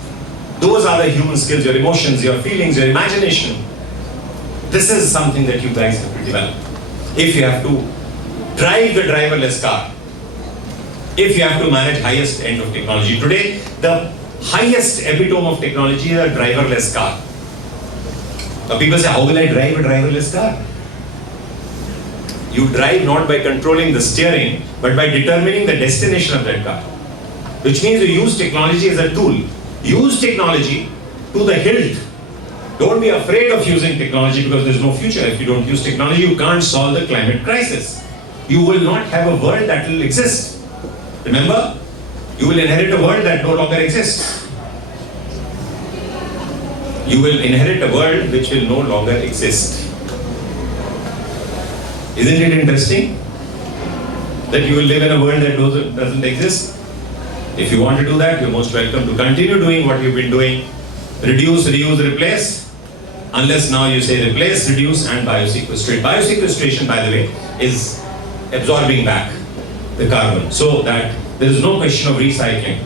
Those are the human skills, your emotions, your feelings, your imagination. This is something that you guys have to develop. If you have to drive the driverless car, if you have to manage highest end of technology. Today, the highest epitome of technology is a driverless car. Now people say, how will I drive a driverless car? You drive not by controlling the steering, but by determining the destination of that car. Which means you use technology as a tool. Use technology to the hilt. Don't be afraid of using technology, because there's no future. If you don't use technology, you can't solve the climate crisis. You will not have a world that will exist. Remember, you will inherit a world that no longer exists. You will inherit a world which will no longer exist. Isn't it interesting that you will live in a world that doesn't exist? If you want to do that, you're most welcome to continue doing what you've been doing. Reduce, reuse, replace. Unless now you say replace, reduce, and biosequestrate. Biosequestration, by the way, is absorbing back the carbon, so that there is no question of recycling.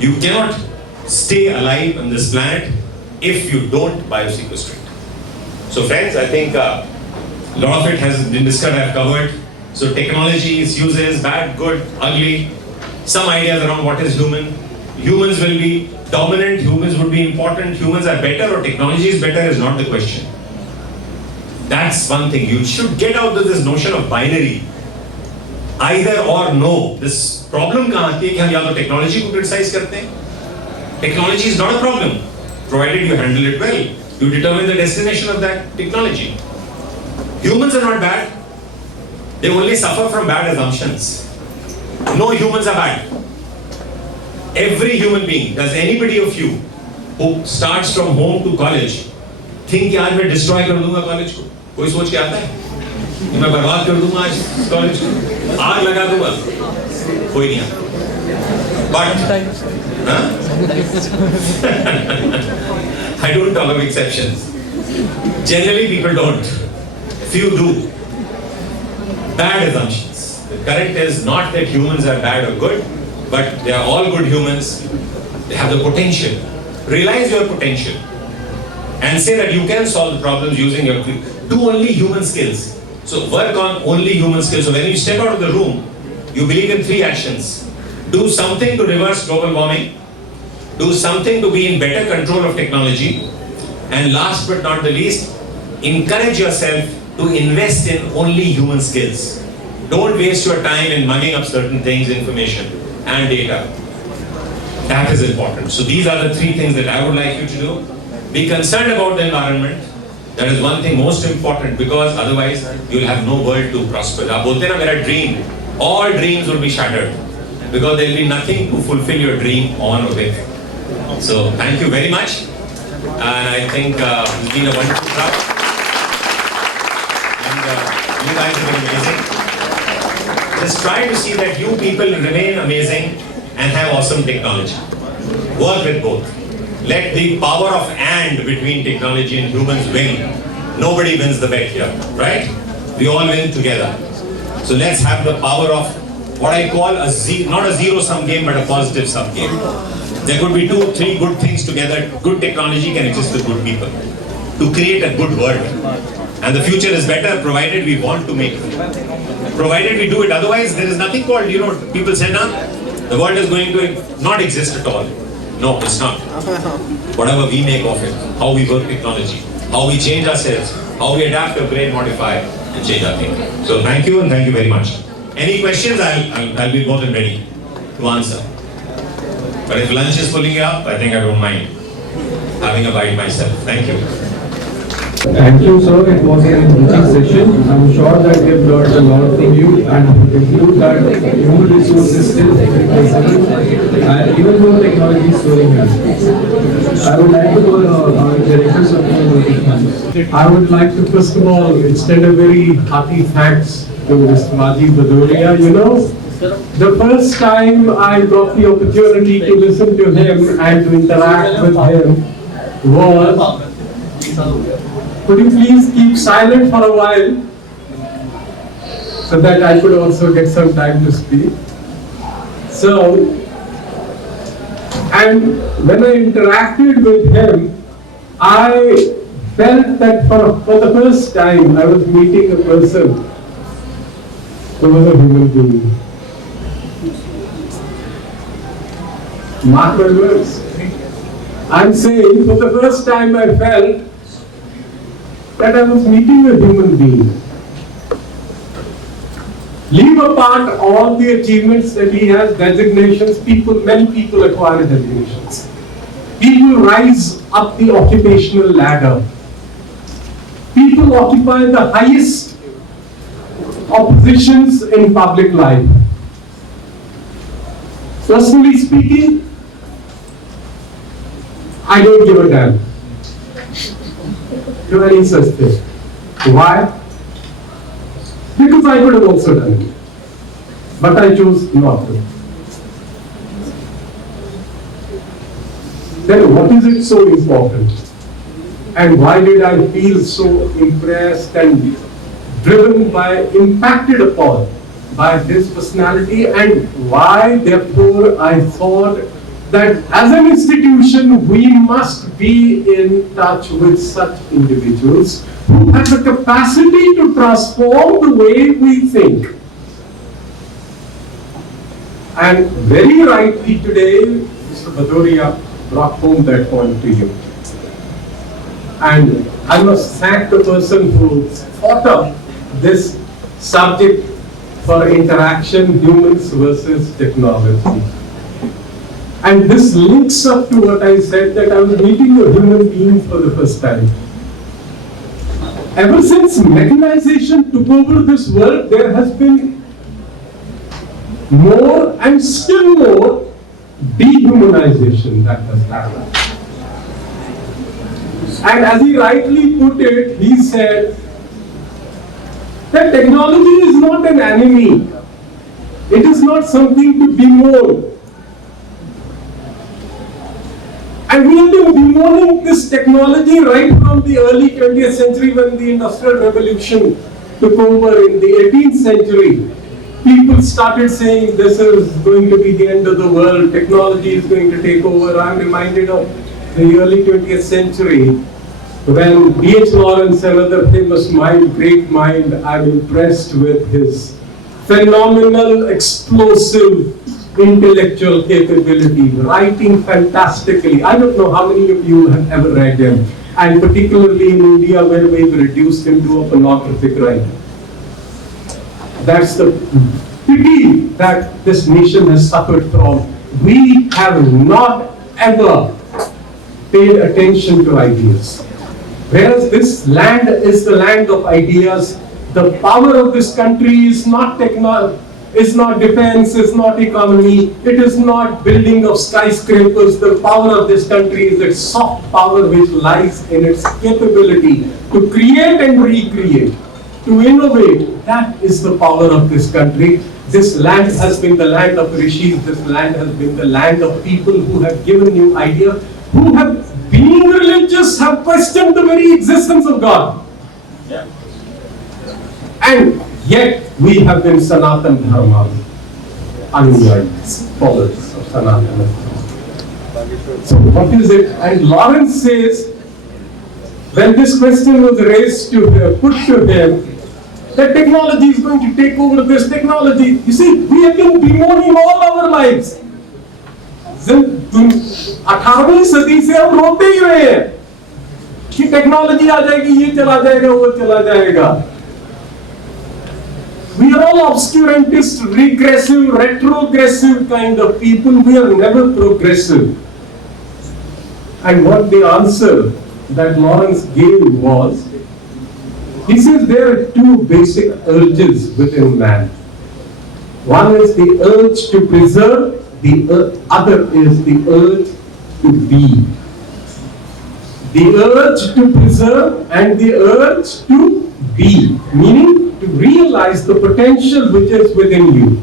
You cannot stay alive on this planet if you don't biosequestrate. So friends, I think a lot of it has been discussed, I've covered. So technology, its uses, bad, good, ugly, some ideas around what is human. Humans will be dominant, humans would be important, humans are better or technology is better is not the question. That's one thing. You should get out of this notion of binary. Either or no. This problem kahan aati hai ki hum ya to technology ko criticize karte hain. Technology is not a problem, provided you handle it well. You determine the destination of that technology. Humans are not bad. They only suffer from bad assumptions. No humans are bad. Every human being, does anybody of you who starts from home to college think कि आज मैं destroy कर दूंगा college को? कोई सोच के आता है कि मैं बर्बाद कर दूंगा आज college को, आग लगा दूंगा? कोई नहीं आता. But I don't talk of exceptions. Generally people don't. Few do. Bad assumptions. The correct is not that humans are bad or good, but they are all good humans. They have the potential. Realize your potential and say that you can solve the problems using your do only human skills. So work on only human skills. So when you step out of the room, you believe in 3 actions. Do something to reverse global warming. Do something to be in better control of technology. And last but not the least, encourage yourself to invest in only human skills. Don't waste your time in mugging up certain things, information and data. That is important. So these are the 3 things that I would like you to do. Be concerned about the environment. That is one thing most important, because otherwise you'll have no world to prosper. आप बोलते हैं ना मेरा dream, all dreams will be shattered because there will be nothing to fulfill your dream on or with. So thank you very much, and I think it's been a wonderful crowd, and you guys have been amazing. Just try to see that you people remain amazing and have awesome technology. Work with both. Let the power of and between technology and humans win. Nobody wins the bet here, right? We all win together. So let's have the power of what I call not a zero-sum game, but a positive-sum game. There could be 2 or 3 good things together. Good technology can exist with good people to create a good world. And the future is better provided we want to make it. Provided we do it. Otherwise, there is nothing called, people say, nah, the world is going to not exist at all. No, it's not. Whatever we make of it, how we work technology, how we change ourselves, how we adapt, upgrade, modify, and change our thinking. So thank you, and thank you very much. Any questions? I'll be more than ready to answer. But if lunch is pulling it up, I think I don't mind having a bite myself. Thank you. Thank you, sir. It was an enriching session. I'm sure that they've learned a lot from you, and include that human resources still irreplaceable, and even though technology is slowing down. I would like to call our directors of I would like to first of all extend a very hearty thanks to Mr. Rajiv Bhadoria. The first time I got the opportunity to listen to him and to interact with him was, could you please keep silent for a while so that I could also get some time to speak? So, and when I interacted with him, I felt that for the first time I was meeting a person who was a human being. Mark my words. I'm saying for the first time I felt that I was meeting a human being. Leave apart all the achievements that he has, designations, many people acquire designations. People rise up the occupational ladder. People occupy the highest positions in public life. Personally speaking, I don't give a damn to any such thing. Why? Because I could have also done it, but I chose not to. Then what is it so important? And why did I feel so impressed and driven by, impacted upon by his personality, and why therefore I thought that as an institution we must be in touch with such individuals who have the capacity to transform the way we think. And very rightly today, Mr. Bhadoria brought home that point to you. And I must thank the person who thought up this subject for interaction, humans versus technology. And this links up to what I said, that I was meeting a human being for the first time. Ever since mechanization took over this world, there has been more and still more dehumanization that has happened. And as he rightly put it, he said that technology is not an enemy. It is not something to bemoan. And we have been bemoaning this technology right from the early 20th century when the Industrial Revolution took over in the 18th century. People started saying this is going to be the end of the world, technology is going to take over. I'm reminded of the early 20th century when D.H. Lawrence, another famous mind, great mind, I'm impressed with his phenomenal, explosive intellectual capability, writing fantastically. I don't know how many of you have ever read him, and particularly in India where we've reduced him to a pornographic writer. That's the pity that this nation has suffered from. We have not ever paid attention to ideas. Whereas this land is the land of ideas, the power of this country is not technology, is not defense, is not economy, it is not building of skyscrapers. The power of this country is its soft power which lies in its capability to create and recreate, to innovate. That is the power of this country. This land has been the land of rishis, this land has been the land of people who have given you ideas, who have, being religious, have questioned the very existence of God. And yet we have been Sanatan Dharma anuyayis, followers of Sanatana Dharma. So what is it? And Lawrence says, when this question was raised to him, put to him, that technology is going to take over this technology. You see, we have been bemoaning all our lives. 18वीं सदी से हम रोते ही रहे हैं कि technology आ जाएगी, ये चला जाएगा, वो चला जाएगा. We are all obscurantist, regressive, retrogressive kind of people. We are never progressive. And what the answer that Lawrence gave was, he says there are two basic urges within man. One is the urge to preserve, the other is the urge to be. The urge to preserve and the urge to be, meaning to realize the potential which is within you.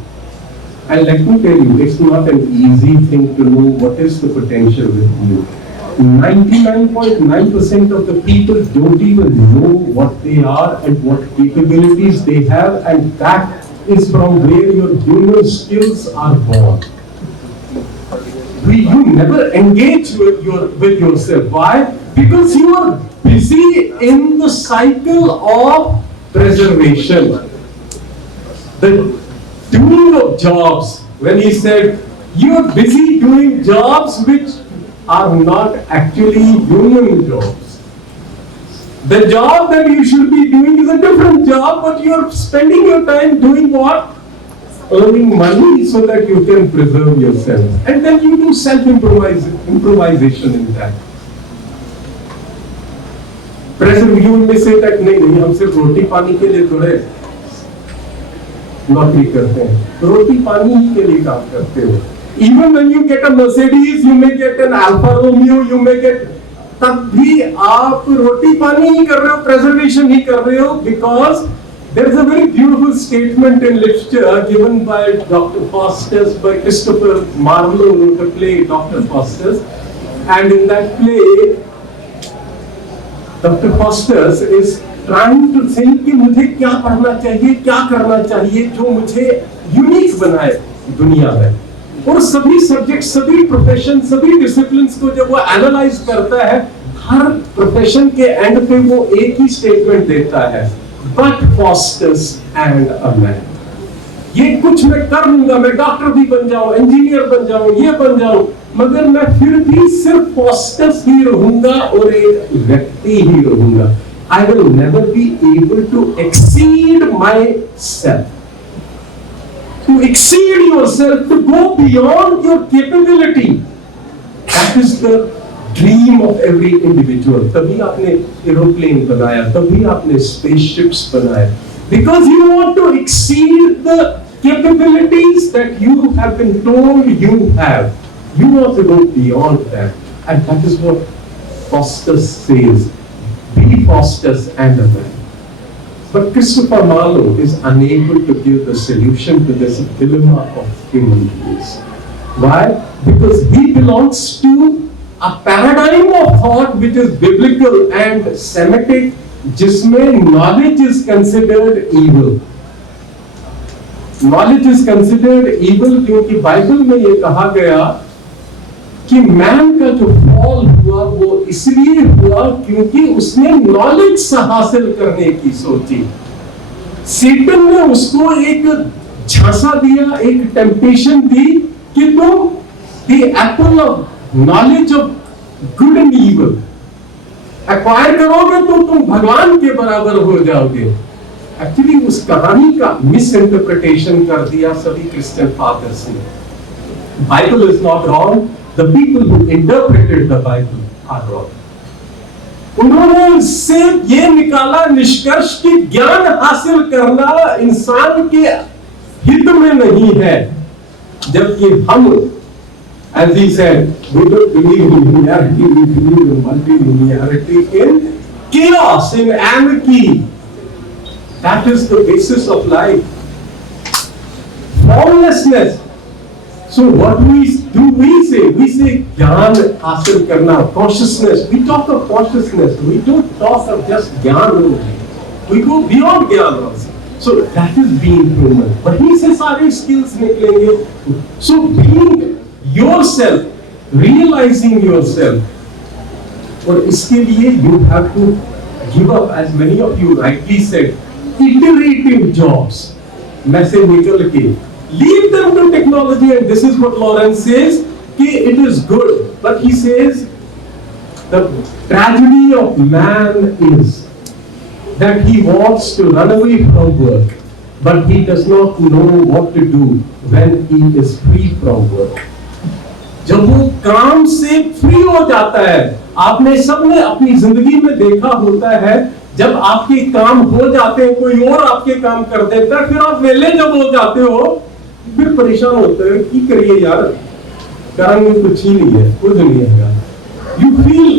And let me tell you, it's not an easy thing to know what is the potential within you. 99.9% of the people don't even know what they are and what capabilities they have, and that is from where your human skills are born. You never engage with yourself. Why? Because you are busy in the cycle of preservation. The doing of jobs, when he said, you are busy doing jobs which are not actually human jobs. The job that you should be doing is a different job, but you are spending your time doing what? Earning money so that you can preserve yourself. And then you do self-improvisation in that. Present you may say that नहीं हम सिर्फ रोटी पानी के लिए थोड़े नौकरी करते हैं, रोटी पानी के लिए काम करते हो. Even when you get a Mercedes, you may get an Alfa Romeo, you may get, तब भी आप रोटी पानी ही कर रहे हो, preservation ही कर रहे हो, because there is a very beautiful statement in literature given by Dr. Faustus, by Christopher Marlowe, wrote a play, Dr. Faustus, and in that play, Dr. Faustus is trying to think कि मुझे क्या पढ़ना चाहिए, क्या करना चाहिए जो मुझे यूनिक बनाए दुनिया में. और सभी सब्जेक्ट, सभी प्रोफेशन, सभी डिसिप्लिन्स को जब वो एनालाइज करता है, हर प्रोफेशन के एंड पे वो एक ही स्टेटमेंट देता है, but Faustus and a man. ये कुछ मैं कर लूंगा, मैं डॉक्टर भी बन जाऊं, इंजीनियर बन जाऊं, ये बन जाऊं, मगर मैं फिर भी सिर्फ Faustus ही रहूंगा और एक व्यक्ति ही रहूंगा. I will never be able to exceed myself. To exceed yourself, to go beyond your capability. That is the dream of every individual. तभी आपने एरोप्लेन बनाया, तभी आपने spaceships बनाए. Because you want to exceed the capabilities that you have been told you have. You want to go beyond that. And that is what Faustus says. Be Faustus and a man. But Christopher Marlowe is unable to give the solution to this dilemma of human beings. Why? Because he belongs to a paradigm of thought which is biblical and Semitic, जिसमें knowledge is considered evil. Knowledge is considered evil क्योंकि Bible में ये कहा गया कि man का जो fall हुआ वो इसलिए हुआ क्योंकि उसने नॉलेज हासिल करने की सोची. सेटन ने उसको एक झांसा दिया, एक टेम्पटेशन दी कि तुम the Apple of knowledge of good and evil acquire करोगे तो तुम भगवान के बराबर हो जाओगे. एक्चुअली उस कहानी का मिस इंटरप्रिटेशन कर दिया सभी क्रिश्चियन फादर्स ने. Bible is not wrong, the people who interpreted the Bible are wrong. उन्होंने इससे ये निकाला निष्कर्ष कि ज्ञान हासिल करना इंसान के हित में नहीं है, जबकि हम, as he said, we don't believe in linearity, we believe in multilinearity, in chaos, in anarchy. That is the basis of life. Formlessness. So what do we say? We say ज्ञान हासिल करना, consciousness. We talk of consciousness. We don't talk of just ज्ञान only. We go beyond ज्ञान also. So that is being human. But he says सारे skills निकलेंगे. So being yourself, realizing yourself. और इसके लिए you have to give up, as many of you rightly said, iterative jobs. मैं से निकल के leave them to technology, and this is what Lawrence says, कि it is good, but he says the tragedy of man is that he wants to run away from work, but he does not know what to do when he is free from work. जब वो काम से free हो जाता है, आपने सबने अपनी जिंदगी में देखा होता है, जब आपके काम हो जाते हैं, कोई और आपके काम कर देता है, फिर आप वेले जब हो जाते हो, फिर परेशान होते हैं कि करिए यार, कारण में कुछ ही नहीं है, कुछ नहीं है यार. You feel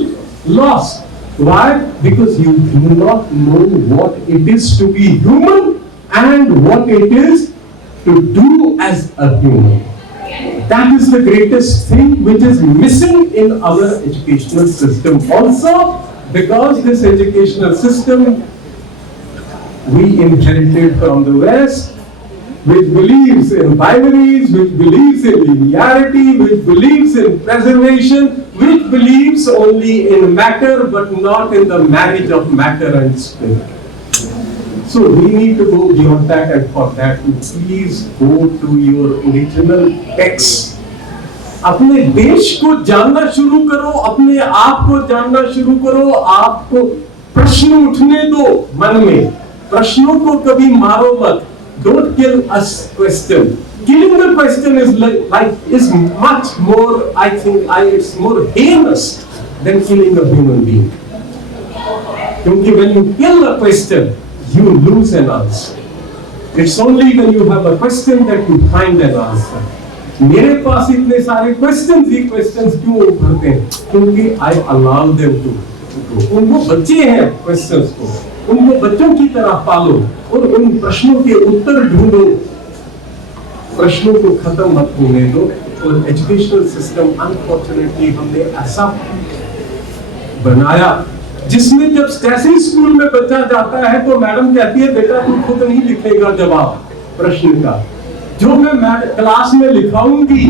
lost. Why? Because you do not know what it is to be human and what it is to do as a human. That is the greatest thing which is missing in our educational system. Also, because this educational system we inherited from the West, which believes in binaries, which believes in linearity, which believes in preservation, which believes only in matter but not in the marriage of matter and spirit. So we need to go beyond that, and for that please go to your original text. अपने देश को जानना शुरू करो, अपने आप को जानना शुरू करो, आपको प्रश्न उठने दो मन में, प्रश्नों को कभी मारो मत. Don't kill us question. Killing the question is much more, I think, it's more heinous than killing a human being. Because when you kill a question, you lose an answer. It's only when you have a question that you find an answer. मेरे पास इतने सारे questions ही questions क्यों उभरते हैं? क्योंकि I allow them to go. उनको बच्चे हैं questions को, उनको बच्चों की तरह पालो और उन प्रश्नों के उत्तर ढूंढो, प्रश्नों को खत्म मत होने दो. और एजुकेशनल सिस्टम अनफॉर्चुनेटली हमने ऐसा बनाया जिसमें जब जैसे स्कूल में बच्चा जाता है तो मैडम कहती है बेटा तू खुद नहीं लिखेगा जवाब प्रश्न का, जो मैं क्लास में लिखाऊंगी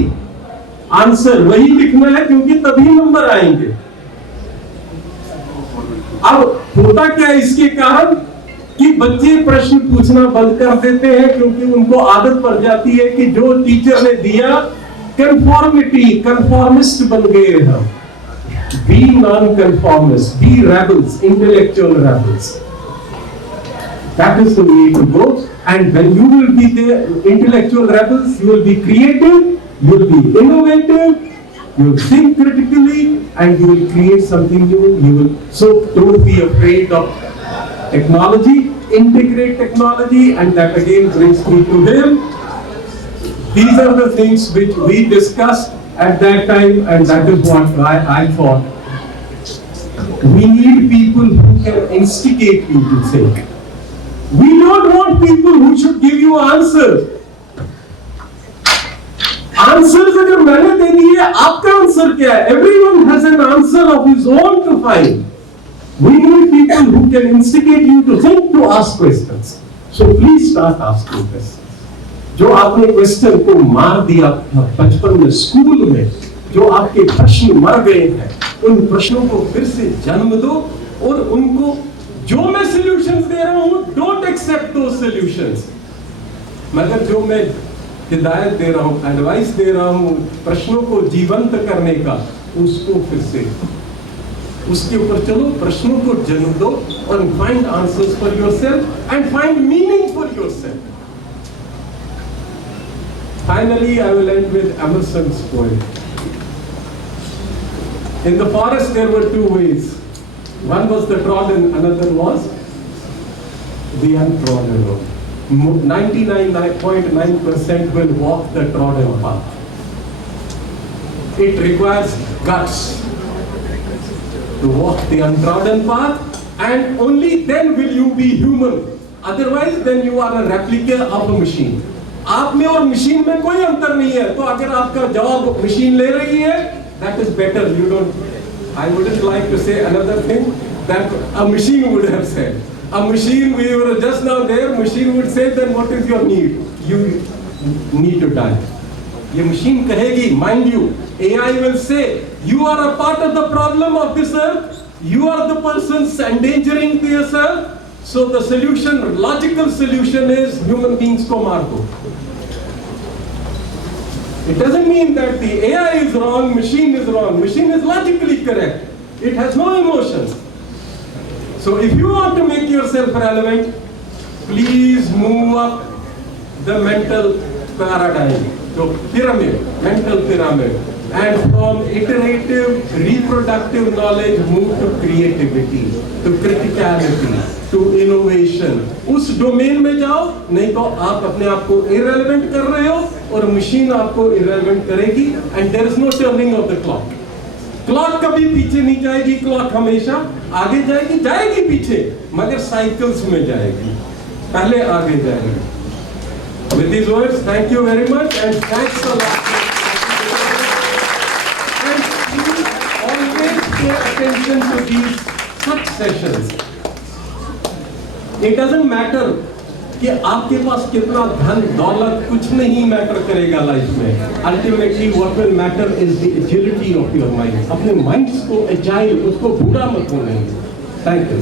आंसर वही लिखना है क्योंकि तभी नंबर आएंगे. अब होता क्या है इसके कारण कि बच्चे प्रश्न पूछना बंद कर देते हैं क्योंकि उनको आदत पड़ जाती है कि जो टीचर ने दिया कंफॉर्मिटी, कंफॉर्मिस्ट बन गए हम. Be non-conformist, be rebels, intellectual rebels. That is the way to go. And when you will be the intellectual rebels, you will be creative, you will be innovative, you will think critically, and you will create something new. So don't be afraid of technology. Integrate technology, and that again brings me to him. These are the things which we discussed at that time, and that is what I thought. We need people who can instigate you to think. We don't want people who should give you answers. Answers अगर मैंने दे दिए, आपका answer क्या है? Everyone has an answer of his own to find. We need people who can instigate you to think, to ask questions. So please start asking questions. जो आपने question को मार दिया बचपन में, स्कूल में, जो आपके प्रश्न मर गए हैं, उन प्रश्नों को फिर से जन्म दो और उनको जो मैं सॉल्यूशंस दे रहा हूं, डोंट एक्सेप्ट दो सॉल्यूशंस, मगर जो मैं हिदायत दे रहा हूं, एडवाइस दे रहा हूं, प्रश्नों को जीवंत करने का, उसको फिर से उसके ऊपर चलो, प्रश्नों को जन्म दो और find answers for yourself and find meaning for yourself. Finally, I will end with Emerson's poem. In the forest there were two ways. One was the trodden, another was the untrodden road. 99.9% will walk the trodden path. It requires guts to walk the untrodden path, and only then will you be human. Otherwise, then you are a replica of a machine. आप में और machine में कोई अंतर नहीं है. तो अगर आपका जवाब मशीन ले रही है, that is better. You don't. I wouldn't like to say another thing that a machine would have said. A machine, we were just now there. Machine would say, then what is your need? You need to die. ये machine कहेगी, mind you. AI will say, you are a part of the problem of this earth. You are the persons endangering this earth. So the solution, logical solution is human beings को मार दो. It doesn't mean that the AI is wrong, machine is wrong. Machine is logically correct. It has no emotions. So if you want to make yourself relevant, please move up the mental paradigm, the pyramid, mental pyramid. And from iterative, reproductive knowledge, move to creativity, to criticality, to innovation. उस domain में जाओ, नहीं तो आप अपने आप को irrelevant कर रहे हो और मशीन आपको irrelevant करेगी. And there is no turning of the clock. Clock कभी पीछे नहीं जाएगी. Clock हमेशा आगे जाएगी, जाएगी पीछे, मगर cycles में जाएगी. पहले आगे जाएगी. With these words, thank you very much and thanks a lot. Pay attention to these such sessions. It doesn't matter कि आपके पास कितना धन दौलत, कुछ नहीं मैटर करेगा लाइफ में. Ultimately, what will matter is the agility of your mind. अपने minds को agile, उसको बूढ़ा मत होने. Thank you.